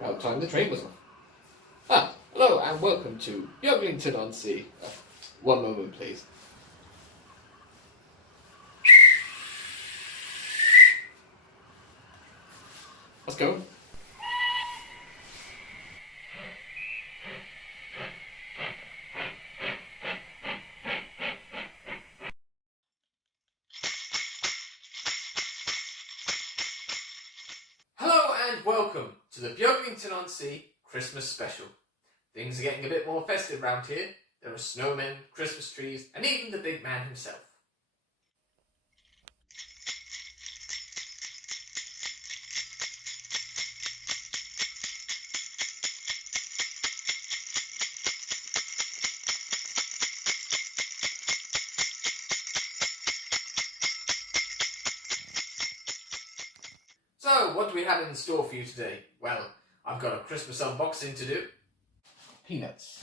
About time the train was off. Hello and welcome to Beaglington-On-Sea. One moment, please. Let's go. Hello and welcome to the Beaglington-On-Sea Christmas Special. Things are getting a bit more festive round here. There are snowmen, Christmas trees, and even the big man himself. So, what do we have in store for you today? Well, I've got a Christmas unboxing to do. Peanuts.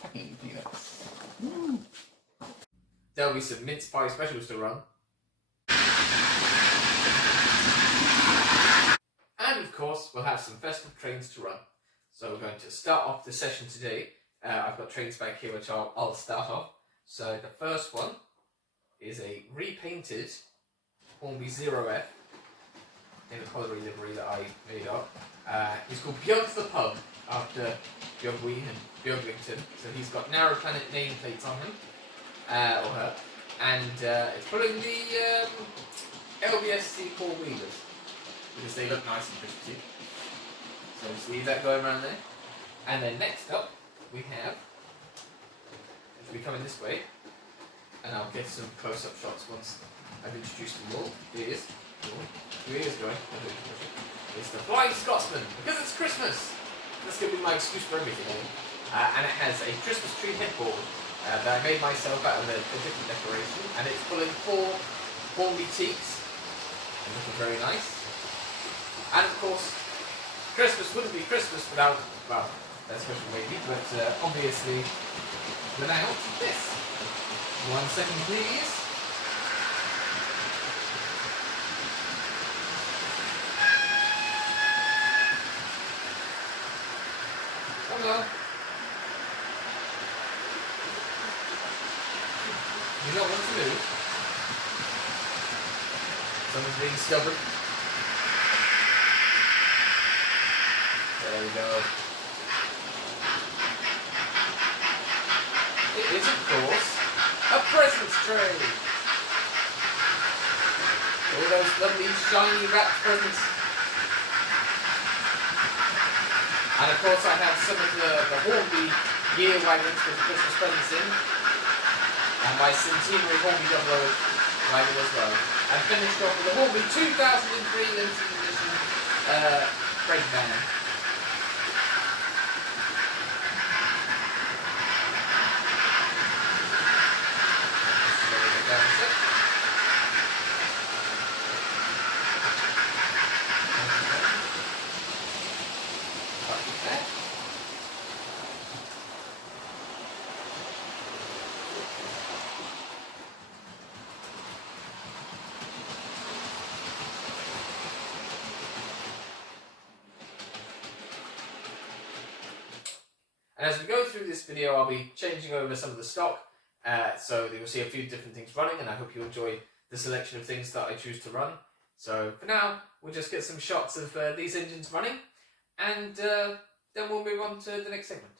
Packing peanuts. Woo. There'll be some Mince Pie Specials to run. And of course, we'll have some festive trains to run. So we're going to start off the session today. I've got trains back here which I'll start off. So the first one is a repainted Hornby 0F in the colliery livery that I made up. He's called Beyond the Pub after Björgwin and Beaglington. So he's got Narrow Planet nameplates on him, or her, and it's pulling the LBSC four-wheelers because they look nice and Christmassy. So just leave that going around there. And then next up we have, as we come in this way, and I'll get some close-up shots once I've introduced them all. Here he is. Here he is going. It's the Flying Scotsman, because it's Christmas! That's going to be my excuse for everything. And it has a Christmas tree headboard that I made myself out of a different decoration, and it's pulling 4 Hornby teaks, and looking very nice. And of course, Christmas wouldn't be Christmas without, well, that's special maybe, but obviously without this. 1 second please. Hello. You don't want to move. Someone's being stubborn. There we go. It is, of course, a presents tray. All those lovely shiny wrapped presents. And of course I have some of the Hornby year wagons with Christmas presents in. And my centenary Hornby Double wagon as well. And finished off with the Hornby 2003 limited edition break van. And as we go through this video, I'll be changing over some of the stock, so you'll see a few different things running, and I hope you enjoy the selection of things that I choose to run. So for now, we'll just get some shots of these engines running, and then we'll move on to the next segment.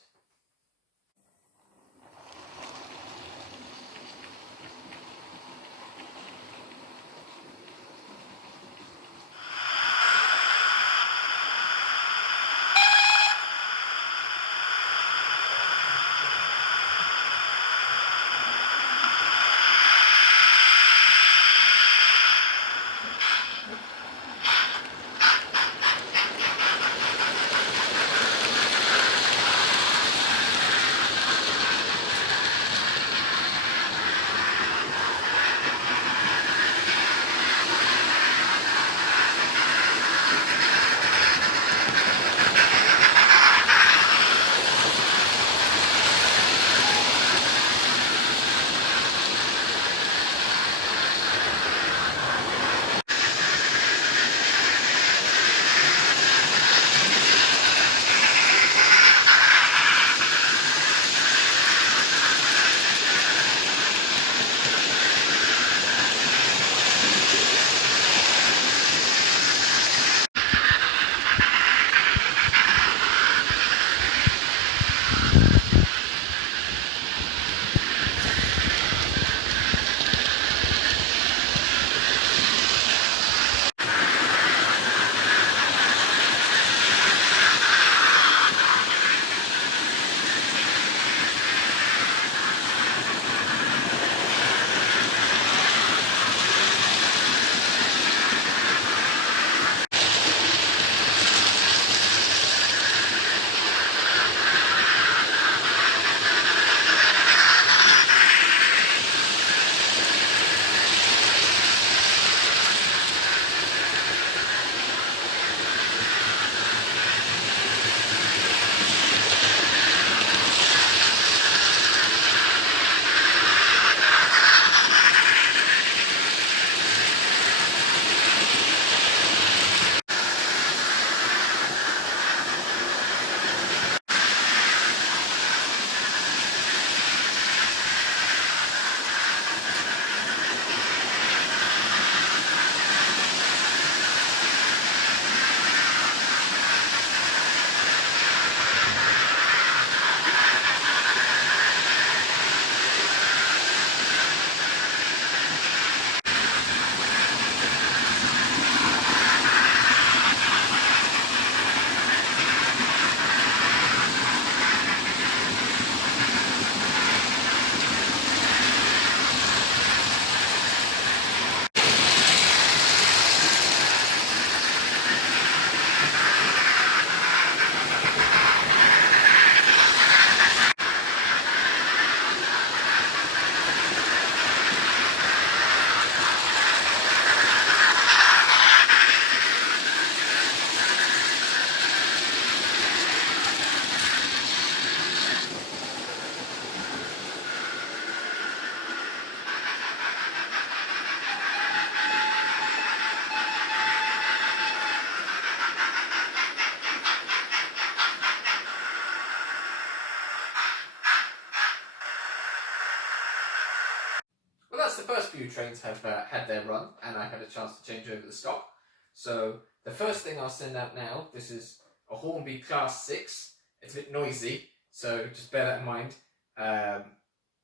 that's the first few trains have had their run, and I had a chance to change over the stock. So the first thing I'll send out now, this is a Hornby Class 6. It's a bit noisy, so just bear that in mind.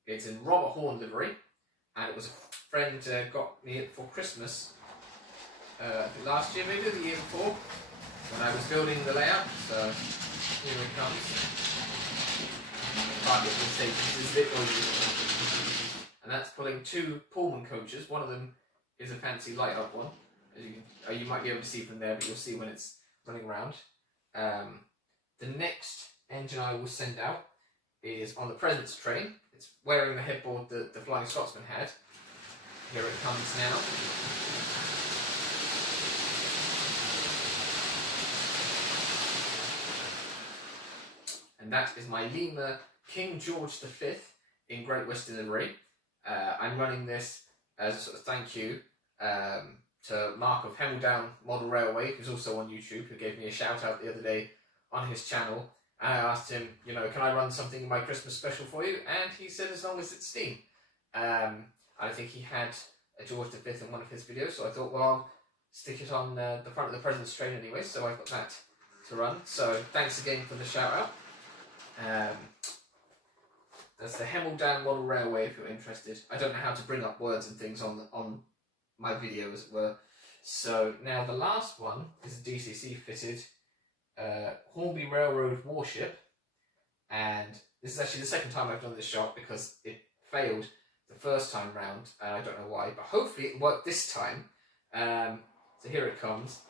It's in Robert Horn livery, and it was a friend got me it for Christmas, I think last year, maybe the year before, when I was building the layout. So here it comes. It's a bit noisy. And that's pulling 2 Pullman coaches. One of them is a fancy light up one, as you might be able to see from there, but you'll see when it's running around. The next engine I will send out is on the Presents train. It's wearing the headboard that the Flying Scotsman had. Here it comes now. And that is my Lima King George V in Great Western livery. I'm running this as a sort of thank you to Mark of Headboard Model Railway, who's also on YouTube, who gave me a shout out the other day on his channel. And I asked him, you know, can I run something in my Christmas special for you? And he said as long as it's steam. I think he had a George V in one of his videos, so I thought, well, I'll stick it on the front of the Presents train anyway, so I've got that to run. So thanks again for the shout out. That's the Headboard Model Railway if you're interested. I don't know how to bring up words and things on my video, as it were. So now the last one is a DCC fitted Hornby Railroad warship, and this is actually the second time I've done this shot because it failed the first time round, and I don't know why, but hopefully it worked this time. So here it comes.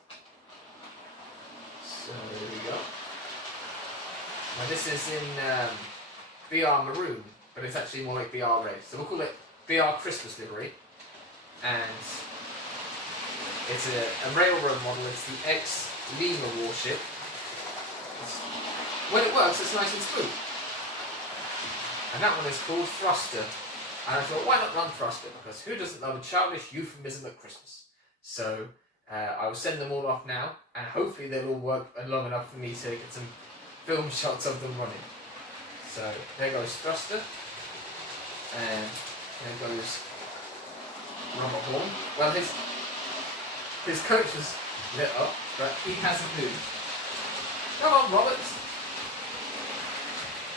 So there we go. Now this is in BR Maroon, but it's actually more like BR Red. So we'll call it BR Christmas livery. And it's a railroad model. It's the ex-Lima warship. When it works, it's nice and smooth. And that one is called Thruster. And I thought, why not run Thruster? Because who doesn't love a childish euphemism at Christmas? So I will send them all off now, and hopefully they'll all work long enough for me to get some film shots of them running. So there goes Thruster, and there goes Robert Horn. Well, his coach was lit up, but he hasn't moved. Come on, Robert!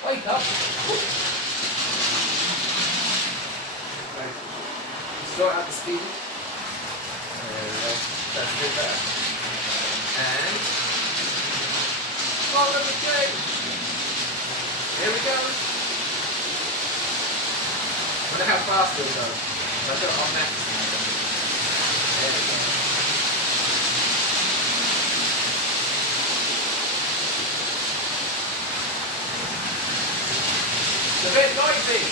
Wake up! Right. Slow out the speed. There we go. That's a bit better. And follow the train. Here we go. Wonder how fast it'll go. I've got it on max. There we go. It's a bit noisy.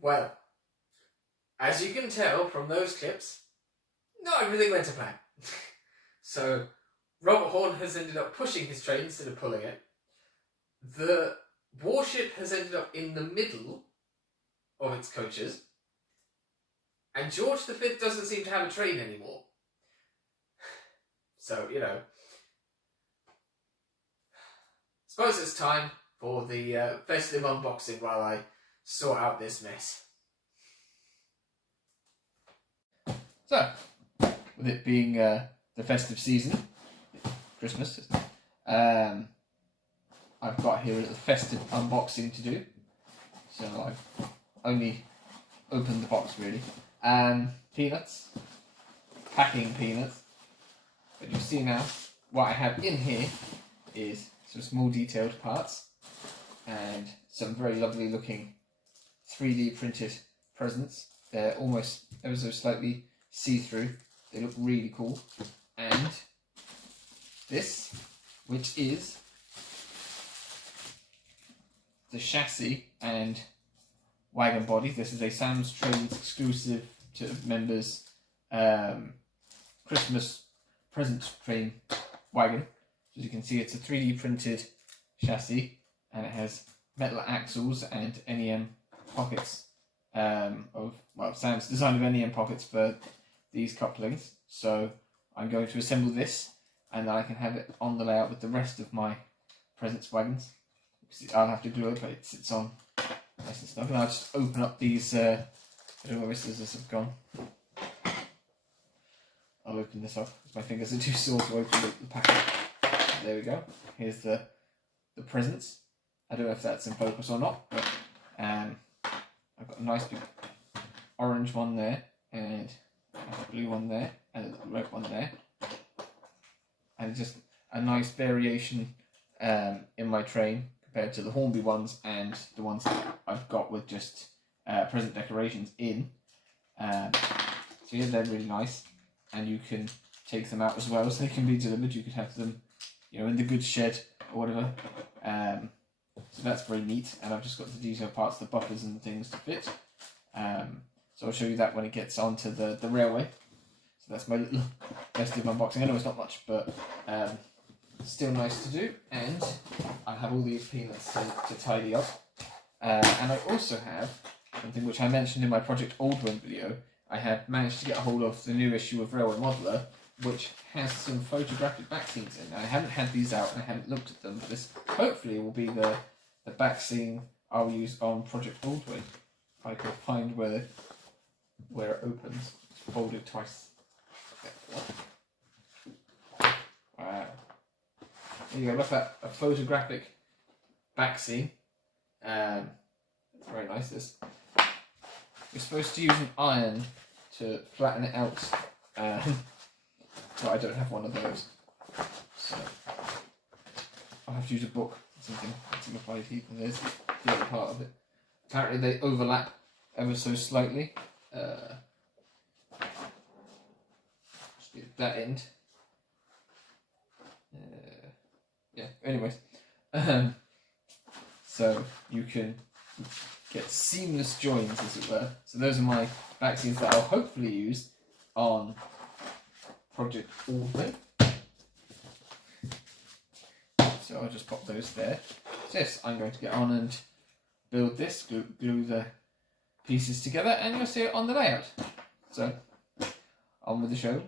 Well, as you can tell from those clips, not everything went to plan. So, Robert Horn has ended up pushing his train instead of pulling it. The warship has ended up in the middle of its coaches. And George V doesn't seem to have a train anymore. So, you know, suppose it's time for the festive unboxing while I sort out this mess. So, with it being the festive season, Christmas, isn't it? I've got here a little festive unboxing to do. So I've only opened the box really. Peanuts, packing peanuts. But you'll see now what I have in here is some small detailed parts and some very lovely looking 3D printed presents. They're almost ever so slightly see-through. They look really cool. And this, which is the chassis and wagon body. This is a Sam's Trades exclusive to members Christmas present train wagon. As you can see, it's a 3D printed chassis and it has metal axles and NEM pockets Sam's design of NEM pockets for these couplings. So I'm going to assemble this and then I can have it on the layout with the rest of my presents wagons. I'll have to glue it, but it sits on nice and snug. And I'll just open up these, I don't know where my scissors have gone. I'll open this up, because my fingers are too sore to open the packet. There we go. Here's the presents. I don't know if that's in focus or not, but I've got a nice big orange one there, and a blue one there, and a red one there. And just a nice variation in my train compared to the Hornby ones and the ones that I've got with just present decorations in. So yeah, they're really nice, and you can take them out as well, so they can be delivered. You could have them, you know, in the goods shed or whatever. So that's very neat, and I've just got the detailed parts, the buffers and things to fit. So I'll show you that when it gets onto the railway. So that's my little festive unboxing. I know it's not much, but still nice to do. And I have all these peanuts to tidy up. And I also have something which I mentioned in my Project Old One video. I have managed to get a hold of the new issue of Railway Modeler, which has some photographic back scenes in. Now, I haven't had these out and I haven't looked at them, but this hopefully will be the back scene I'll use on Project Old One. If I can find where it opens. It's folded twice. Wow. There you go, look at a photographic back scene. It's very nice. This. You're supposed to use an iron to flatten it out, but I don't have one of those. So I'll have to use a book or something to simplify heat, and there's the other part of it. Apparently they overlap ever so slightly. Just get that end. Yeah, anyways. So you can get seamless joins, as it were. So those are my back scenes that I'll hopefully use on Project Oldway. So I'll just pop those there. So yes, I'm going to get on and build this, glue the pieces together, and you'll see it on the layout. So, on with the show.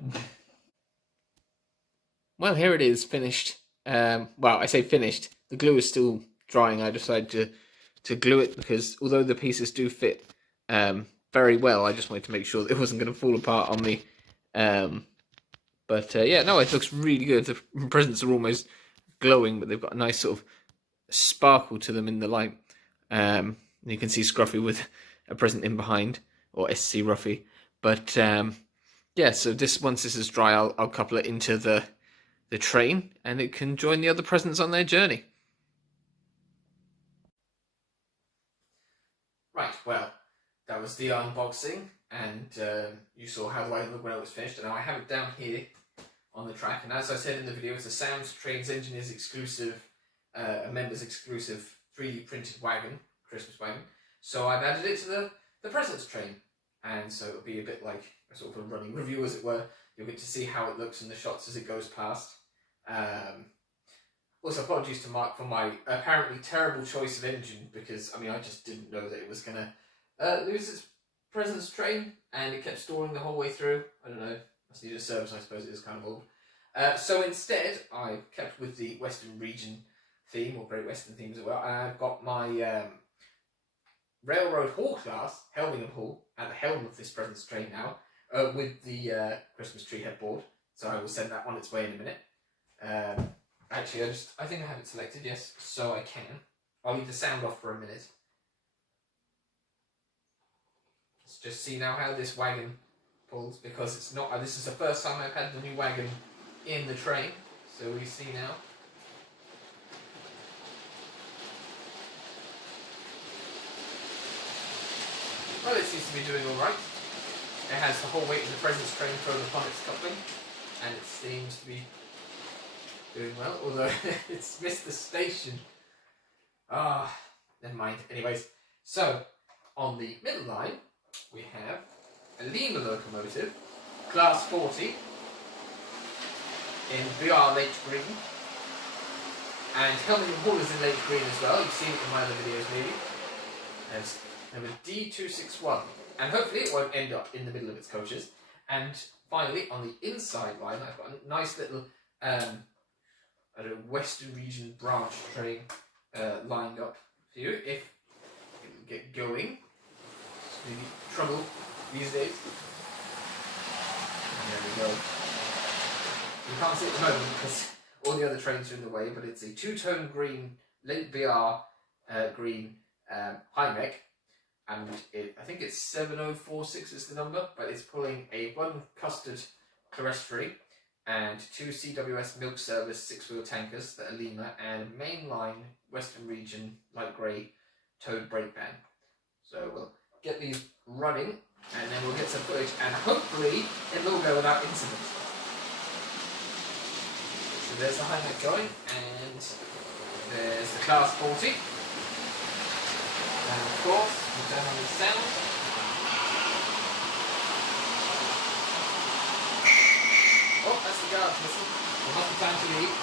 Well, here it is, finished. Well, I say finished. The glue is still drying. I decided to glue it because although the pieces do fit very well, I just wanted to make sure that it wasn't going to fall apart on me. But yeah, no, it looks really good. The presents are almost glowing, but they've got a nice sort of sparkle to them in the light. You can see Scruffy with a present in behind, or SC Ruffy. But yeah, so once this is dry, I'll couple it into the train, and it can join the other presents on their journey. Right, well, that was the unboxing, and you saw how the way it looked when it was finished, and now I have it down here on the track, and as I said in the video, it's a Sam's Trains Engineers exclusive, a members exclusive 3D printed wagon, Christmas wagon. So I've added it to the presents train. And so it'll be a bit like a sort of a running review, as it were. You'll get to see how it looks in the shots as it goes past. Also, apologies to Mark for my apparently terrible choice of engine, because, I mean, I just didn't know that it was going to lose its presence train, and it kept stalling the whole way through. I don't know, must need a service, I suppose. It is kind of old. So instead, I kept with the Western region theme, or Great Western theme as well, and I've got my Railroad Hall class, Helmingham Hall, at the helm of this presence train now, with the Christmas tree headboard. So I will send that on its way in a minute. Actually, I think I have it selected, yes, so I can. I'll leave the sound off for a minute. Let's just see now how this wagon pulls, because it's not. This is the first time I've had the new wagon in the train, so we see now. Well, it seems to be doing alright. It has the whole weight of the presence train thrown upon its coupling, and it seems to be doing well, although it's missed the station. Never mind. Anyways, so on the middle line we have a Lima Locomotive, class 40, in BR Late Green, and Helmingham Hall is in Late Green as well. You've seen it in my other videos maybe. There's number D261, and hopefully it won't end up in the middle of its coaches. And finally, on the inside line, I've got a nice little Western region branch train lined up for you if it will get going. It's really trouble these days. And there we go. You can't see it at the moment because all the other trains are in the way, but it's a two-tone green, late BR green high mech, and I think it's 7046 is the number, but it's pulling a one custard clerestory and two CWS milk service 6-wheel tankers that are Lima, and a mainline Western region light grey towed brake van. So we'll get these running, and then we'll get some footage, and hopefully it will go without incident. So there's the high mech going, and there's the class 40, and of course we'll turn on the sound. Oh, that's the guards missing. There must be time to leave.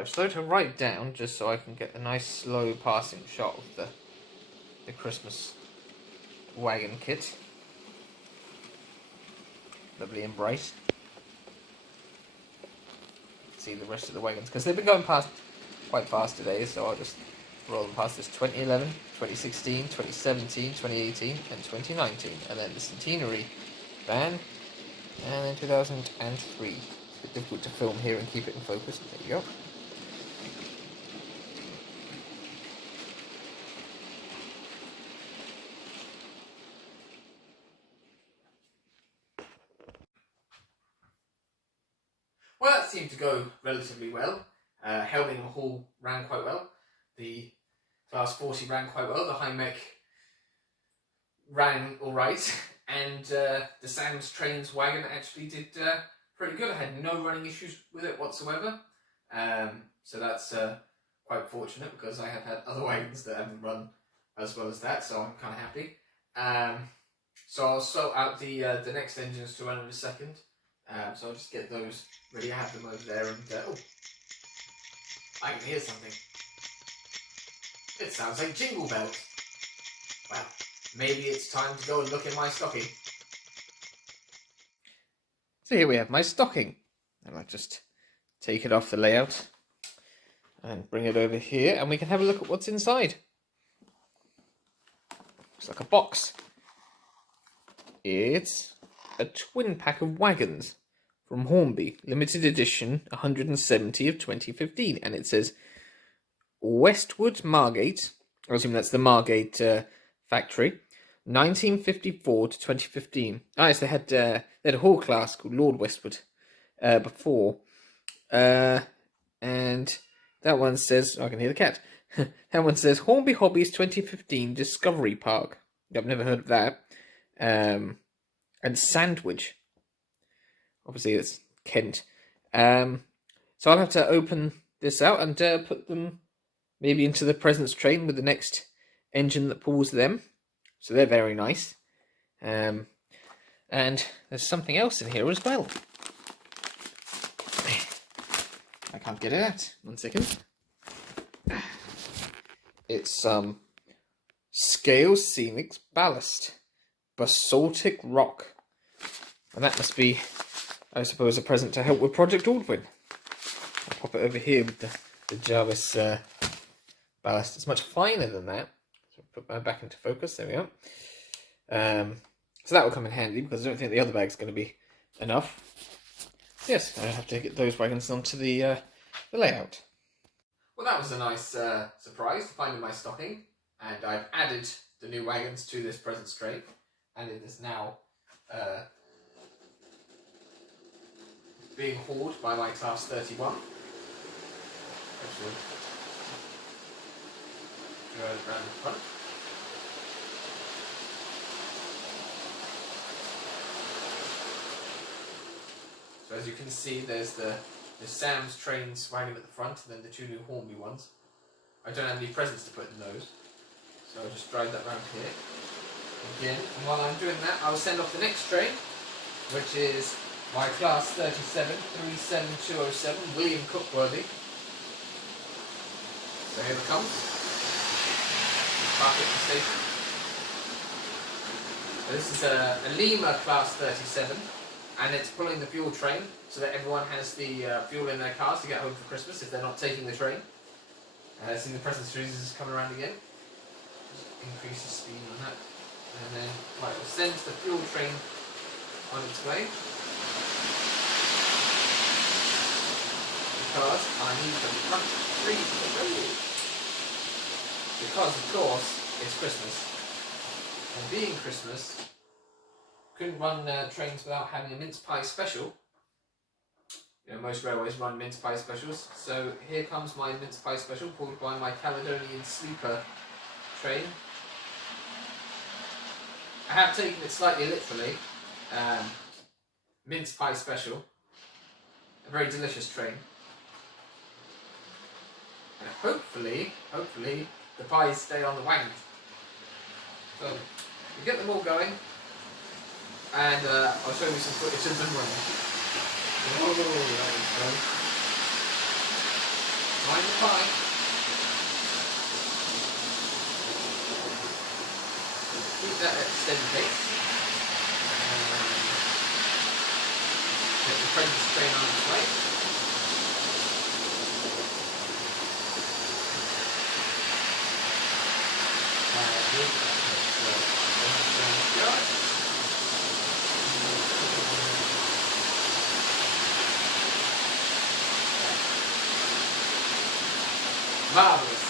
I've started to write down just so I can get a nice slow passing shot of the Christmas wagon kit. Lovely and bright. See the rest of the wagons, because they've been going past quite fast today, so I'll just roll them past. This 2011, 2016, 2017, 2018 and 2019, and then the centenary van, and then 2003. It's a bit difficult to film here and keep it in focus. There you go. Well, that seemed to go relatively well. Helming Hall ran quite well. The Class 40 ran quite well. The High Mech ran alright. And the Sam's Trains wagon actually did pretty good. I had no running issues with it whatsoever. So that's quite fortunate, because I have had other wagons that haven't run as well as that, so I'm kind of happy. So I'll sort out the next engines to run in a second. So I'll just get those ready. I have them over there, and oh, I can hear something. It sounds like jingle bells. Well, maybe it's time to go and look in my stocking. So here we have my stocking, and I'll just take it off the layout and bring it over here, and we can have a look at what's inside. Looks like a box. It's a twin pack of wagons from Hornby, limited edition 170 of 2015, and it says Westwood Margate, I assume that's the Margate factory, 1954 to 2015. Ah, yes, they had a hall class called Lord Westwood before, and that one says, oh, I can hear the cat, that one says Hornby Hobbies 2015 Discovery Park. I've never heard of that. And Sandwich. Obviously, it's Kent. So I'll have to open this out and put them maybe into the presents train with the next engine that pulls them. So they're very nice. And there's something else in here as well. I can't get it out. 1 second. It's some Scale Scenics Ballast. Basaltic Rock. And that must be, I suppose, a present to help with Project Aldwin. I'll pop it over here with the Jarvis ballast. It's much finer than that. So I'll put mine back into focus. There we go. So that will come in handy, because I don't think the other bag's going to be enough. Yes, I have to get those wagons onto the layout. Well, that was a nice surprise to find in my stocking. And I've added the new wagons to this presents train. And it is now being hauled by my Class 31. Actually, go around the front. So as you can see, there's the Sam's Trains wagon at the front, and then the two new Hornby ones. I don't have any presents to put in those, so I'll just drive that round here. Again, and while I'm doing that, I'll send off the next train, which is my Class 37 37207 William Cookworthy. So here it comes. Park at the station. So this is a Lima Class 37, and it's pulling the fuel train so that everyone has the fuel in their cars to get home for Christmas if they're not taking the train. Seeing the present series is coming around again. Just increase the speed on that. And then, right, it sends the fuel train on its way. Because I need the front three to go. Because, of course, it's Christmas. And being Christmas, couldn't run trains without having a Mince Pie Special. You know, most railways run Mince Pie Specials. So here comes my Mince Pie Special, pulled by my Caledonian Sleeper train. I have taken it slightly literally. Mince Pie Special. A very delicious train. And hopefully, the pies stay on the wagon. So, we get them all going. And I'll show you some footage of them running. Oh, that was fun. Mind the pie. Keep that at steady pace. Get the apprentice train on its way. Marvelous.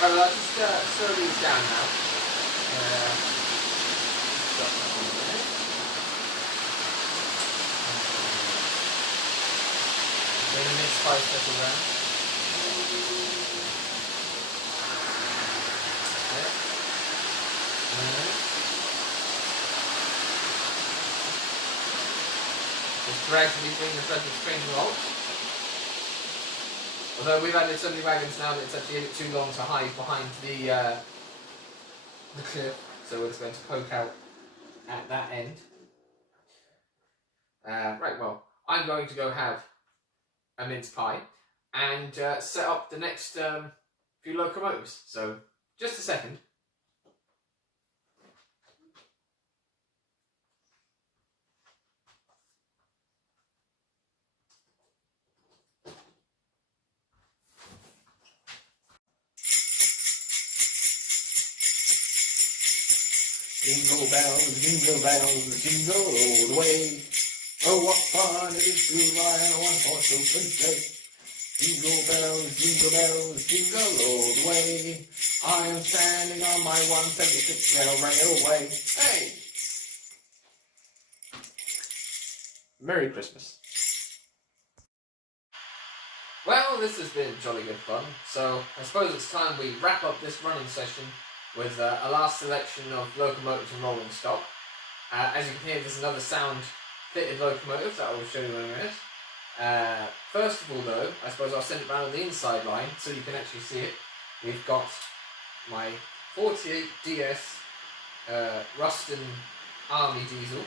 Right, well, I'll just slow these down now. Drop that on there. Bring the Mince Pie Special round. Just gradually bring the Festive train along. Although we've added so many wagons now that it's actually a bit too long to hide behind the cliff, so we're just going to poke out at that end. Right, well, I'm going to go have a mince pie and set up the next few locomotives. So, just a second. Jingle bells, jingle all the way. Oh, what fun it is to ride on a one-horse open sleigh. Jingle bells, jingle all the way. I am standing on my 176 railway. Hey! Merry Christmas. Well, this has been jolly good fun, so I suppose it's time we wrap up this running session with a last selection of locomotives and rolling stock. As you can hear, there's another sound-fitted locomotive that I will show you in a minute. First of all, though, I suppose I'll send it round on the inside line so you can actually see it. we've got my 48 DS Ruston Army diesel,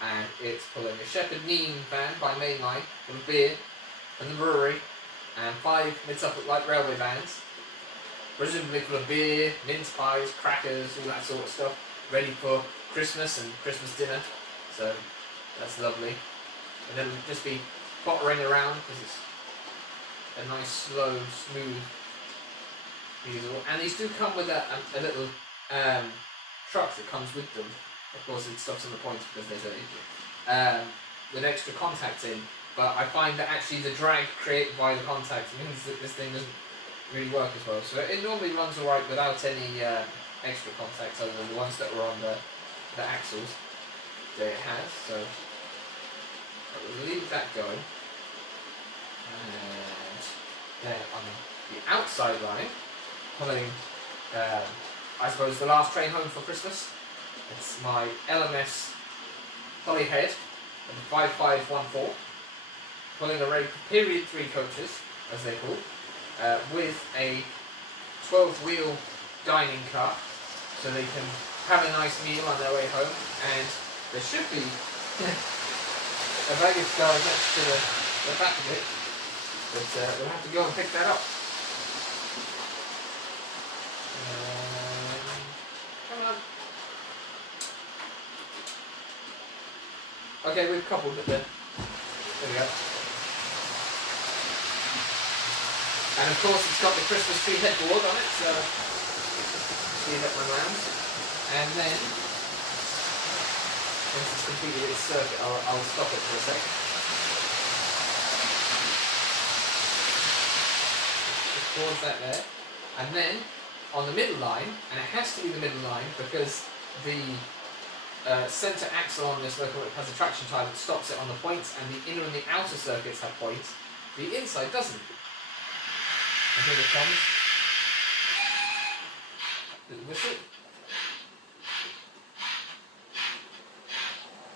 and it's pulling a Shepherd Neame van by Mainline with a beer and the brewery, and 5 Mid-Suffolk Light Railway vans, presumably full of beer, mince pies, crackers, all that sort of stuff, ready for Christmas and Christmas dinner. So that's lovely. And then we'll just be pottering around because it's a nice, slow, smooth diesel. And these do come with a little truck that comes with them. Of course, it stops on the points because they're dirty. With extra contacts in. But I find that actually the drag created by the contacts means that this thing doesn't really work as well. So it normally runs alright without any extra contacts other than the ones that are on the axles that it has. So we'll leave that going. And then on the outside line, pulling I suppose the last train home for Christmas. It's my LMS Holyhead and the 5514, pulling a period 3 coaches, as they're called, with a 12-wheel dining car, so they can have a nice meal on their way home. And there should be a baggage car next to the back of it, but we'll have to go and pick that up. Come on. Okay, we've coupled it then. There we go. And of course it's got the Christmas tree headboard on it, so see that one round. And then, once it's completed its circuit, I'll stop it for a sec. Just pause that there. And then, on the middle line, and it has to be the middle line because the centre axle on this locomotive has a traction tie that stops it on the points, and the inner and the outer circuits have points. The inside doesn't. And here it comes. Little whistle.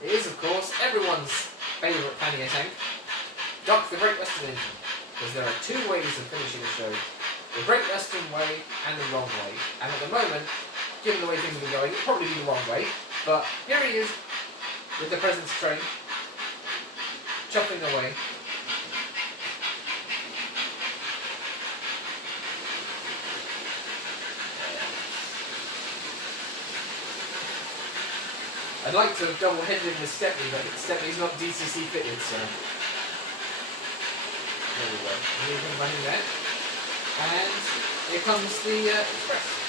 It is, of course, everyone's favourite pannier tank, Duck the Great Western Engine, because there are 2 ways of finishing a show. The Great Western way and the wrong way. And at the moment, given the way things have been going, it'll probably be the wrong way. But here he is, with the presents train, chopping away. I'd like to have double-headed in the Stepney, but Stepney's not DCC fitted, so... There we go. Leave him running there. And here comes the express.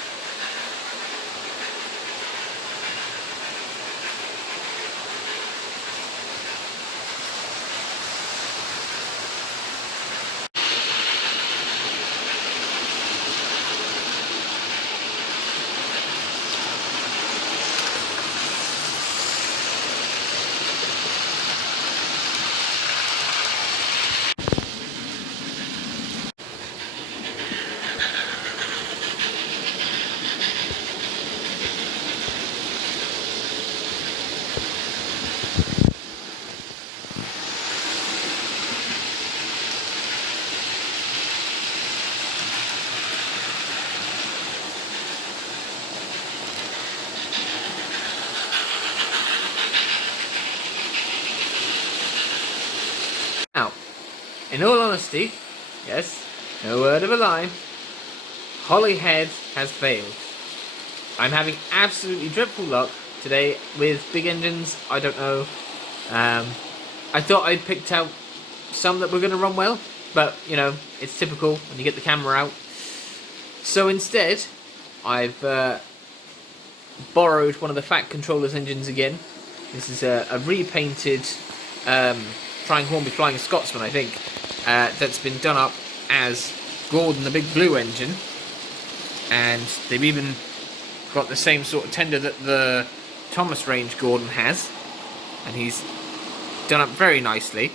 Now, in all honesty, yes, no word of a lie, Holyhead has failed. I'm having absolutely dreadful luck today with big engines. I don't know. I thought I'd picked out some that were going to run well, but, you know, it's typical when you get the camera out. So instead, I've borrowed one of the Fat Controller's engines again. This is a repainted Trying Hornby Flying Scotsman, I think, that's been done up as Gordon the Big Blue engine, and they've even got the same sort of tender that the Thomas range Gordon has, and he's done up very nicely.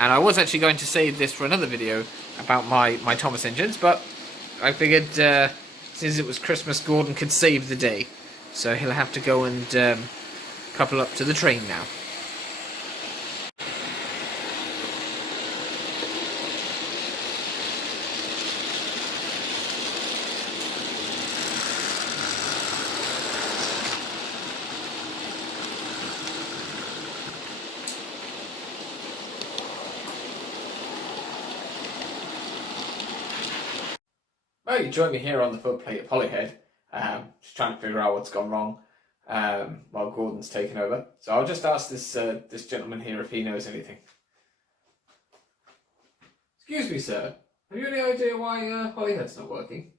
And I was actually going to save this for another video about my Thomas engines, but I figured since it was Christmas, Gordon could save the day, so he'll have to go and couple up to the train now. Oh, you join me here on the footplate at Polyhead, just trying to figure out what's gone wrong while Gordon's taken over. So I'll just ask this gentleman here if he knows anything. Excuse me, sir. Have you any idea why Polyhead's not working?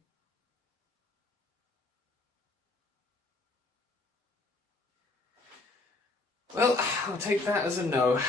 Well, I'll take that as a no.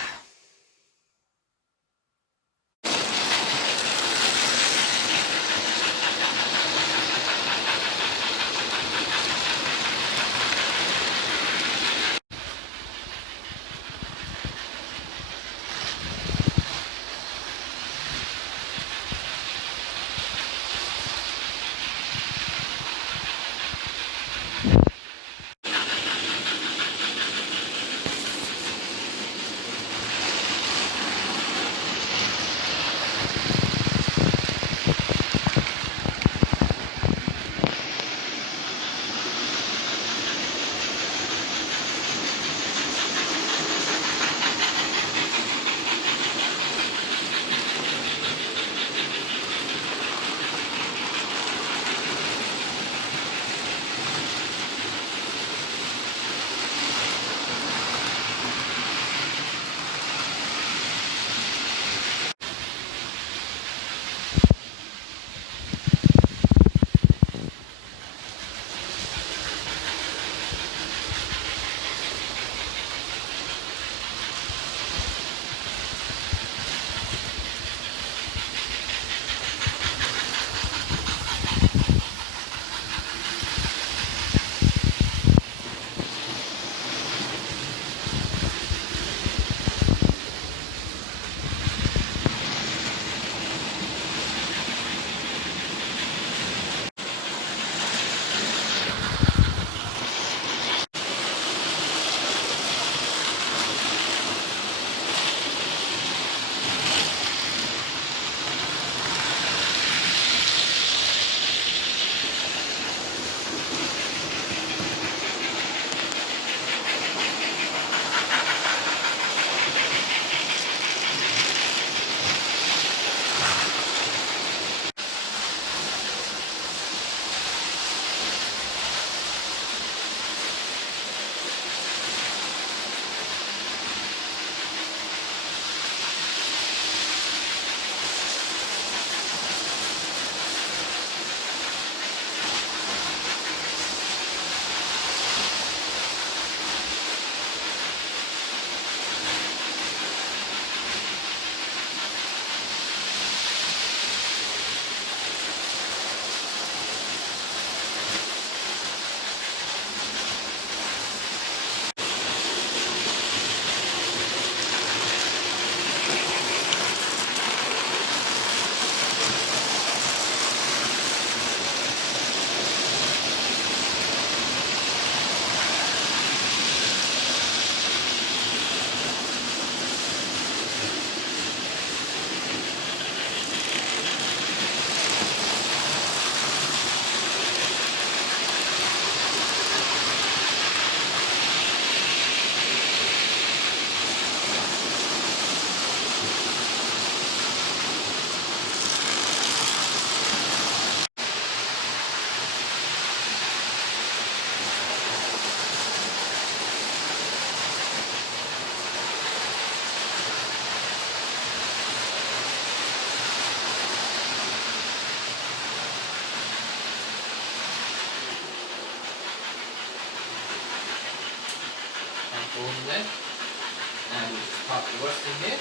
Gordon there, and we'll just park the rest in here,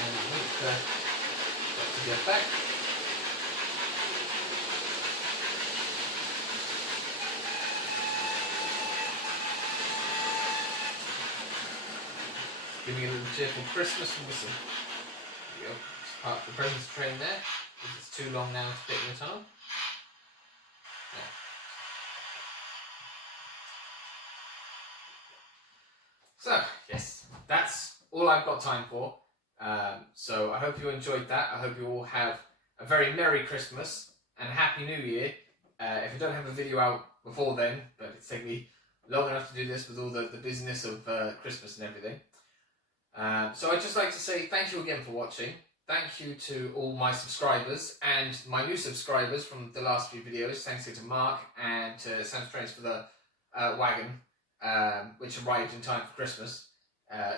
and wait for that to get back. Give me a little cheerful Christmas whistle. There we go. Just park the presents train there, because it's too long now to fit in the tunnel. So, yes, that's all I've got time for. So I hope you enjoyed that. I hope you all have a very Merry Christmas and Happy New Year. If I don't have a video out before then, but it's taken me long enough to do this with all the business of Christmas and everything. So I'd just like to say thank you again for watching. thank you to all my subscribers and my new subscribers from the last few videos. Thanks to Mark and to Sam Trains for the wagon, which arrived in time for Christmas.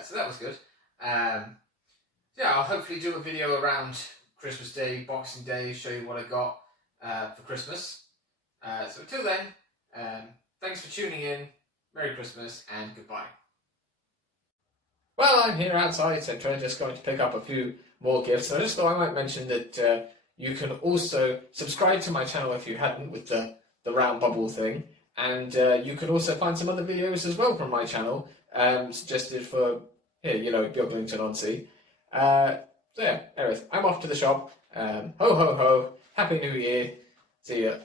So that was good. Yeah, I'll hopefully do a video around Christmas Day, Boxing Day, show you what I got for Christmas. So until then, thanks for tuning in. Merry Christmas and goodbye. Well, I'm here outside, etc. Just going to pick up a few more gifts. I just thought I might mention that you can also subscribe to my channel if you hadn't, with the round bubble thing. And you can also find some other videos as well from my channel, suggested for, here, you know, Beaglington-On-Sea. So yeah, anyways, I'm off to the shop. Ho ho ho, Happy New Year. See ya.